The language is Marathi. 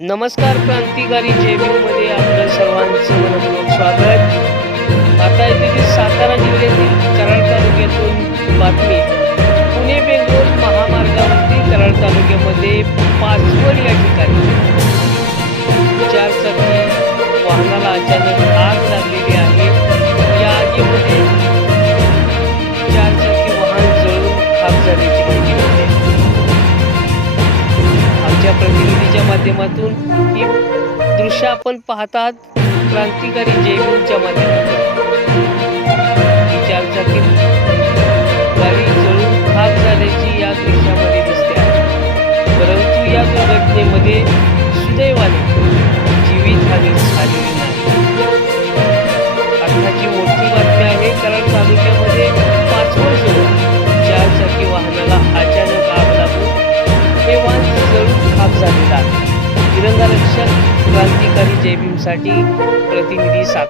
नमस्कार क्रांतिकारी जेबीमध्ये आपलं सर्वांचं मनपूर्वक स्वागत. आता येथे सातारा जिल्ह्यातील कराड तालुक्यातून बातमी. पुणे बेंगलोर महामार्गावरती कराड तालुक्यामध्ये पाचवड या ठिकाणी चार वाहनाला अचानक आग लागलेली आहे. या आगीमध्ये चारचाकी वाहन जळून खाक झाल्याची माहिती मिळते. प्रतिनिधीच्या माध्यमातून ही दृश्य आपण पाहतात. क्रांतिकारी जयभीमच्या माध्यमातून. चारचाकी गाडी जळून खाक झाल्याची या दृश्यामध्ये दिसते परंतु या दुर्घटनेमध्ये सुदैवाने जीवितहानी झाले नाही. आत्ताची मोठी बातमी आहे कारण तालुक्यामध्ये पाच वर्ष चारचाकी वाहनाला जळून खाक झालेला तिरंगा रक्षक क्रांतिकारी जयभीमसाठी प्रतिनिधी सात